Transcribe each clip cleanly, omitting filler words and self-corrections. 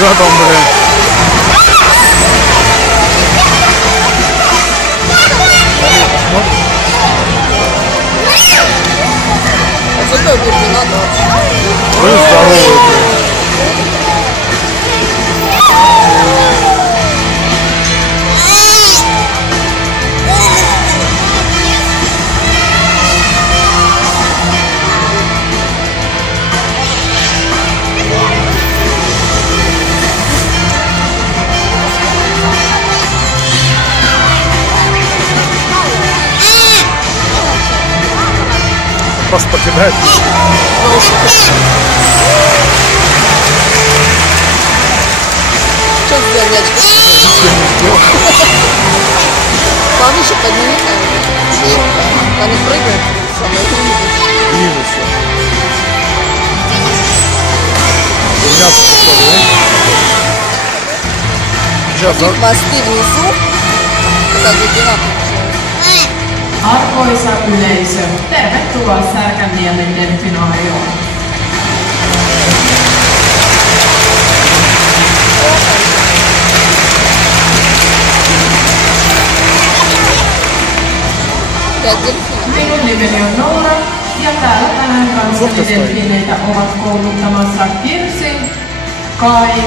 Что там, блин? А что такое дельфинат вообще? Вы здоровый, блин. Просто покидает. Что сделал мячик? Повыше подними там. Там не прыгает. Вижу все. Мясо такое, да? Сейчас, да? Мосты внизу. Какая глубина. Arvoisa yleisö, tervetuloa Särkänniemen delfinaarioon. Minun nimeni on Noora ja täällä tänään kanssani delfiineitä ovat kouluttamassa Kirsi, Kai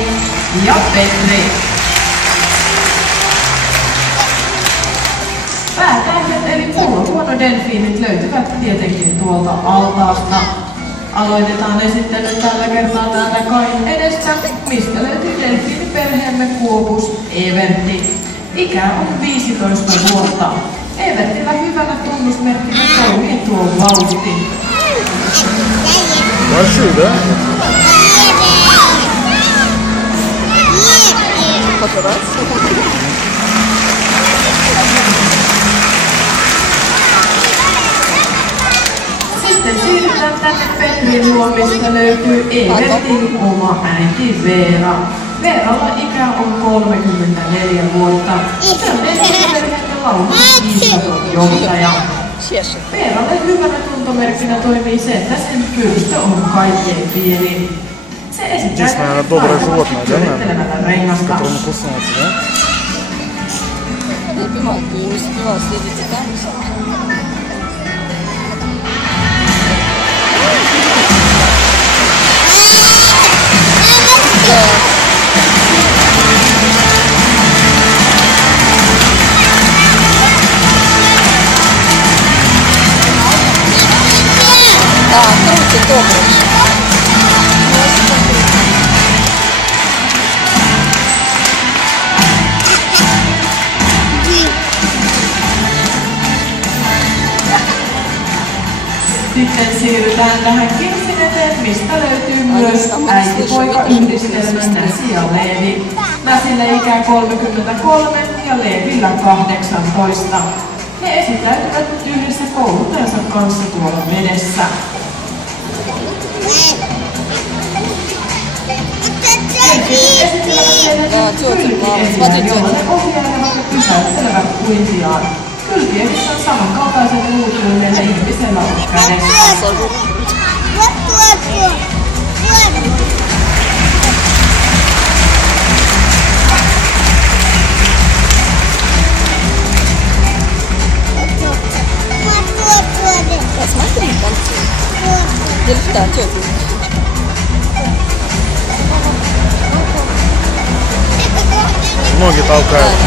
ja Petri. Päätähdet eli pullohuono-delfiinit löytyvät tietenkin tuolta altaasta. Aloitetaan esittely tällä kertaa täältä Kain edestä, mistä löytyy delfiiniperheemme Kuopus Evertti. Ikä on 15 vuotta. Evertillä hyvänä tunnusmerkkinä toimii tuo vauhti. Большой, да? Sitten siirrytään tänne Petrin luo, mistä löytyy Evertin oma äiti Veera. Veeralla ikä on 34 vuotta. Se on perheemme Lauman kiistaton johtaja. Veeralle hyvänä tuntomerkkinä toimii se, että sen pyrstö on kaikkein pieni. Se esittää pyörittelemällä rengasta. Крутит обруч. Sitten siirrytään tähän Kirsin eteen, mistä löytyy myös äiti-poika-yhdistelmän Näsi ja Leevi. Näsillä ikää 33 ja Leevillä 18. He esittäytyvät yhdessä kouluttajansa kanssa tuolla vedessä. Jolla ne ohjailevat ja pysäyttelevät uintiaan. Kylkierissä on samankaltaiset luut kuin meillä ihmisellä on kädessä. Посмотри, танцует. Дельфина, тётя. Ноги толкают.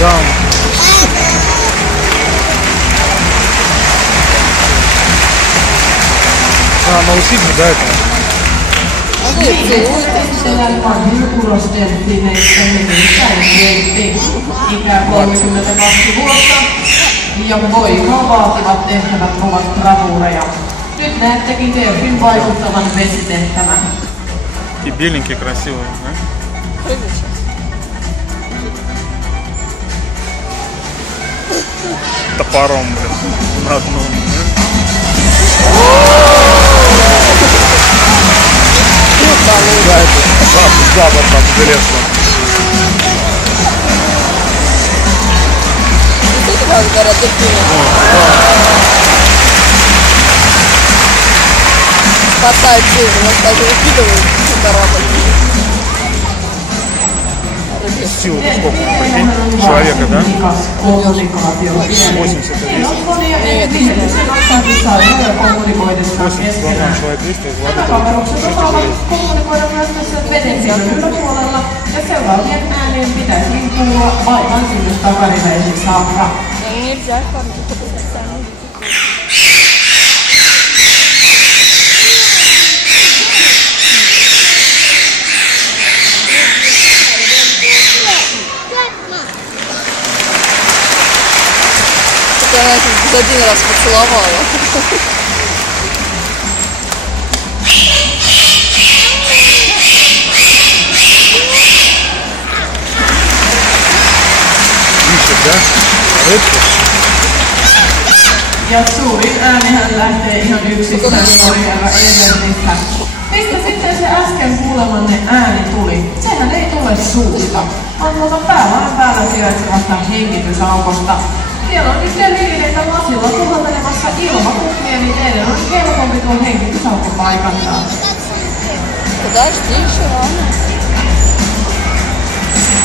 Да. Научить не да, это? Esitellään urosdelfiineistä nimittäin Reitti. Ikä 32 vuotta ja voimaa vaativat tehtävät ovat bravuureja. Nyt näettekin delfin vaikuttavan vesitehtävän. И беленькие красивые, да? Топором, блин, на одном. Да, это запад там интересно. Это благодаря дельфину. Хватает жизни, нас даже выкидывают на корабль. Силы сколько, прикинь, человека, да? 80 человек 200, из воды kommunikoida myös tässä vedenpidon yläpuolella ja seuraavien äänien pitäisi kuulua aivan sinne takariveisiin saakka. Нельзя хватать, это специально. Я на этом один раз поцеловала. Ищет, да? Рыбку? Ja suurin äänihän lähtee ihan yksistään korkealla Evertistä. Mistä sitten se äsken kuulemanne ääni tuli? Sehän ei tule suusta, vaan tuolta päälain päällä sijaitsevasta hengitysaukosta. Siellä on nyt deliriitä lasilla puhaltelemassa ilmakuplia, niin teidän on helpompi tuon hengitysaukko paikantaa. Подожди, еще рано.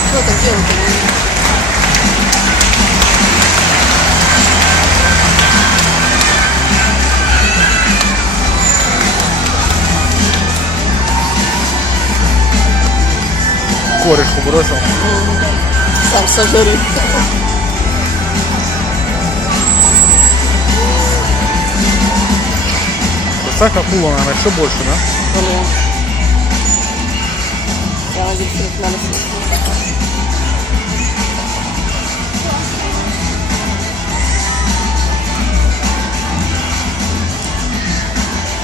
Что так делать? Корешку бросил. Сам сожри. Так акула, наверное, еще больше, да? Блин. Прямо здесь надо съесть.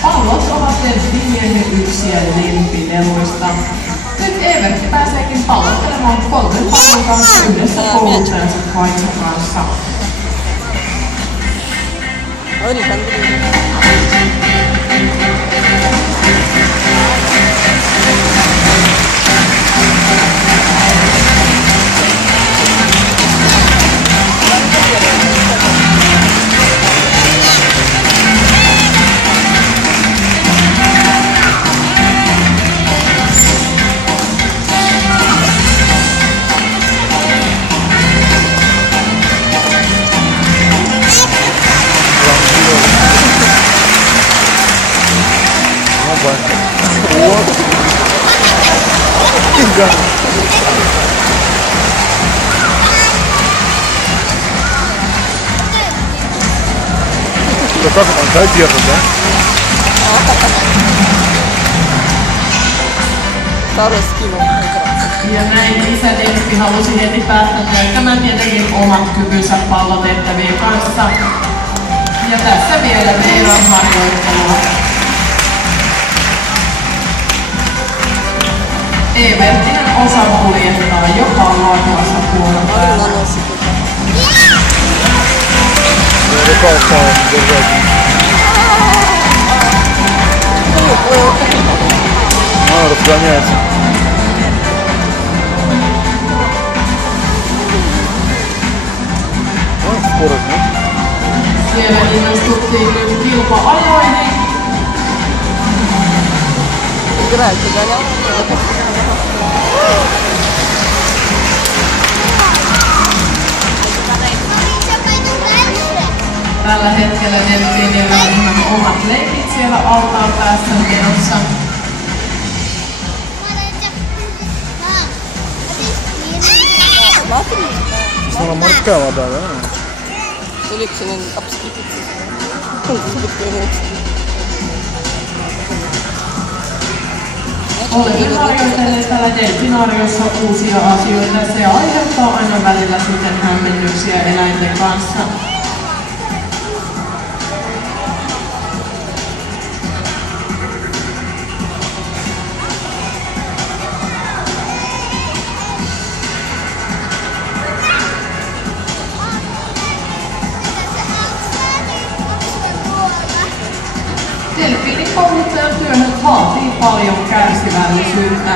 Pallot ovat delfiinien ja yksien lempileluista. Nyt Evertti pääseekin pallottelemaan 3 pallon kanssa yhdessä kouluttajansa Kaitsan kanssa. Ой, не Вот. Фига. Да как он, да, держит, да? Saro skivun. Ja näin isä Delfi halusi heti päästä näyttämään tietenkin omat kykynsä pallotehtävien kanssa. Ja tässä vielä Veiran harjoittelua. Evertinen osa kuljettaa jo palloa tuossa puolella päällä. Рука устала держать. Разгоняется. Скорость, да? Siellä innostuttiin nyt kilpa-ajoihin. Играет, загонял. Tällä hetkellä delfiinillä on ihan omat leikit siellä altaan päässä menossa. Она морская вода, да? Селекция обскипится. Olemme harjoitelleet täällä delfinaariossa uusia asioita ja se aiheuttaa aina välillä sitten hämmennyksiä eläinten kanssa. Delfiinikouluttajan työhön vaatii paljon kärsivällisyyttä.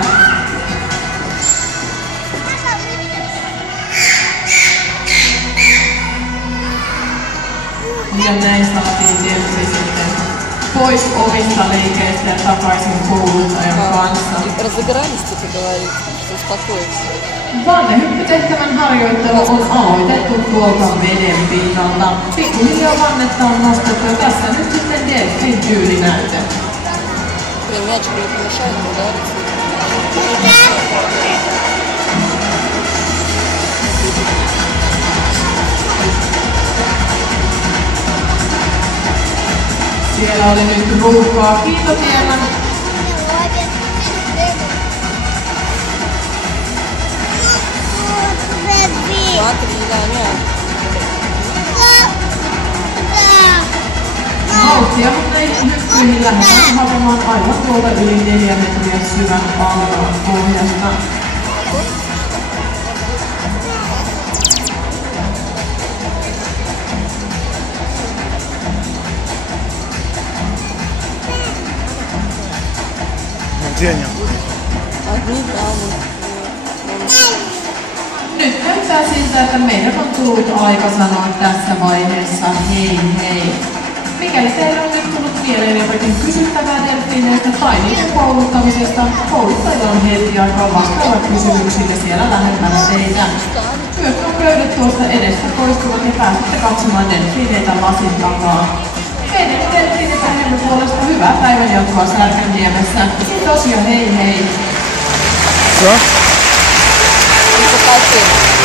Ja näin saatiin Delfi sitten pois omista leikeistä ja takaisin kouluttajan kanssa. Разыгрались, типа говорит, успокоиться. Vannehyppytehtävän harjoittelu on aloitettu tuolta veden pinnalta. Pikkuhiljaa vannetta on nostettu ja tässä nyt sitten delfin tyylinäyte. Блин, мячик не помешает удариться. Siellä oli nyt ruuhkaa kiitotiellä. Смотри, Даня. Vauhtia, mutta ei hyppyihin lähdetään hakemaan aivan tuolta yli 4 metriä syvän altaan pohjasta. Где они? Одни там. Nyt näyttää siltä, että meidän on tullut aika sanoa tässä vaiheessa hei hei. Mikäli teillä on nyt tullut mieleen jotakin kysyttävää delfiineistä tai niiden kouluttamisesta, kouluttajilla on hetki aikaa vastailla kysymyksille siellä lähempänä teitä. Syökköpöydät tuosta edestä poistuvat ja pääsette katsomaan delfiineitä lasin takaa. Meidän delfiiniperheemme puolesta hyvää päivänjatkoa Särkänniemessä. Kiitos ja hei hei! Все? Не захотели.